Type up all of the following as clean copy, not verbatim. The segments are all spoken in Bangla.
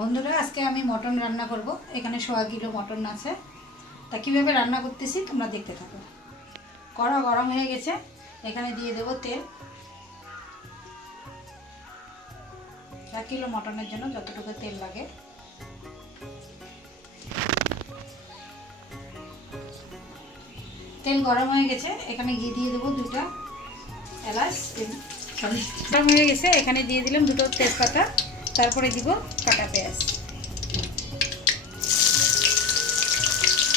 বন্ধুরা, আজকে আমি মটন রান্না করব। এখানে 1.5 কিলো মটন আছে। তা কীভাবে রান্না করতেছি তোমরা দেখতে থাকো। কড়া গরম হয়ে গেছে, এখানে দিয়ে দেব তেল। 1 কিলো মটনের জন্য যতটুকু তেল লাগে। তেল গরম হয়ে গেছে, এখানে ঘি দিয়ে দেবো 2টা এলাচ। গরম হয়ে গেছে, এখানে দিয়ে দিলাম 2টো তেজপাতা, তারপরে দিব কাটা পেঁয়াজ,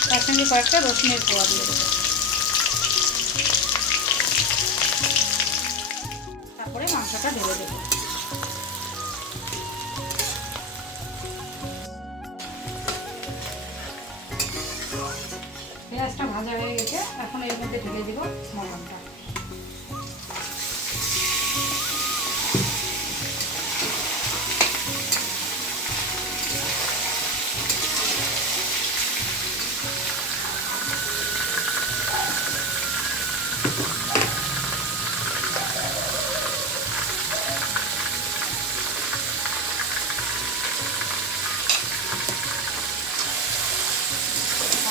তার সঙ্গে কয়েকটা রসুনের কোয়া দিয়ে দেবো। তারপরে মাংসটা ঢেলে দেবো। পেঁয়াজটা ভাজা হয়ে গেছে, এখন এর মধ্যে ঢেলে দিব মটনটা।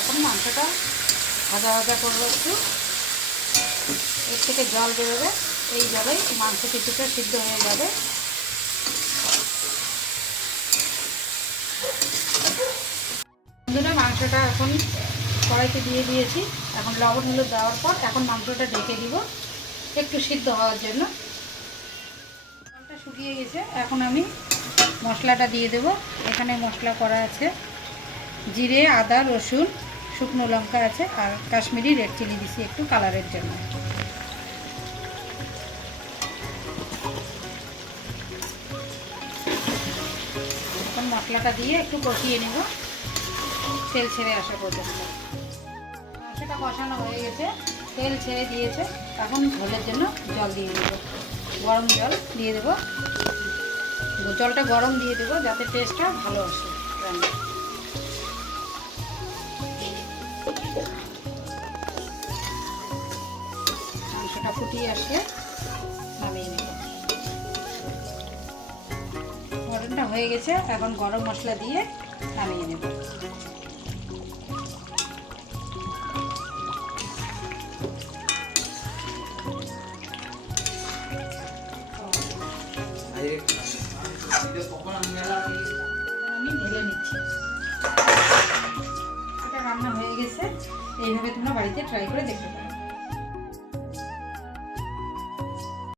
এখন মাংসটা ভাজা ভাজা করবো একটু, এর থেকে জল বেরোবে, এই জলেই মাংস কিছুটা সিদ্ধ হয়ে যাবে। বন্ধুরা, মাংসটা এখন কড়াইতে দিয়ে দিয়েছি। এখন লবণ হলুদ দেওয়ার পর এখন মাংসটা ঢেকে দিব একটু সিদ্ধ হওয়ার জন্য। জলটা শুকিয়ে গেছে, এখন আমি মশলাটা দিয়ে দেব। এখানে মশলা করা আছে জিরে, আদা, রসুন, শুকনো লঙ্কা আছে, আর কাশ্মীরি রেড চিলি দিছি একটু কালারের জন্য। এখন মশলাটা দিয়ে একটু কষিয়ে নেব তেল ছেড়ে আসা পর্যন্ত। মাংসটা কষানো হয়ে গেছে, তেল ছেড়ে দিয়েছে। এখন ঝোলের জন্য জল দিয়ে দেবো, গরম জল দিয়ে দেবো। জলটা গরম দিয়ে দেবো যাতে টেস্টটা ভালো আসে রান্না। মাংসটা ফুটিয়ে আসলে নামিয়ে নেব। মটনটা হয়ে গেছে, এখন গরম মশলা দিয়ে নামিয়ে নেব। আমি ঢেলে নিচ্ছি। এটা রান্না হয়ে গেছে, এইভাবে তোমরা বাড়িতে ট্রাই করে দেখতে পারো।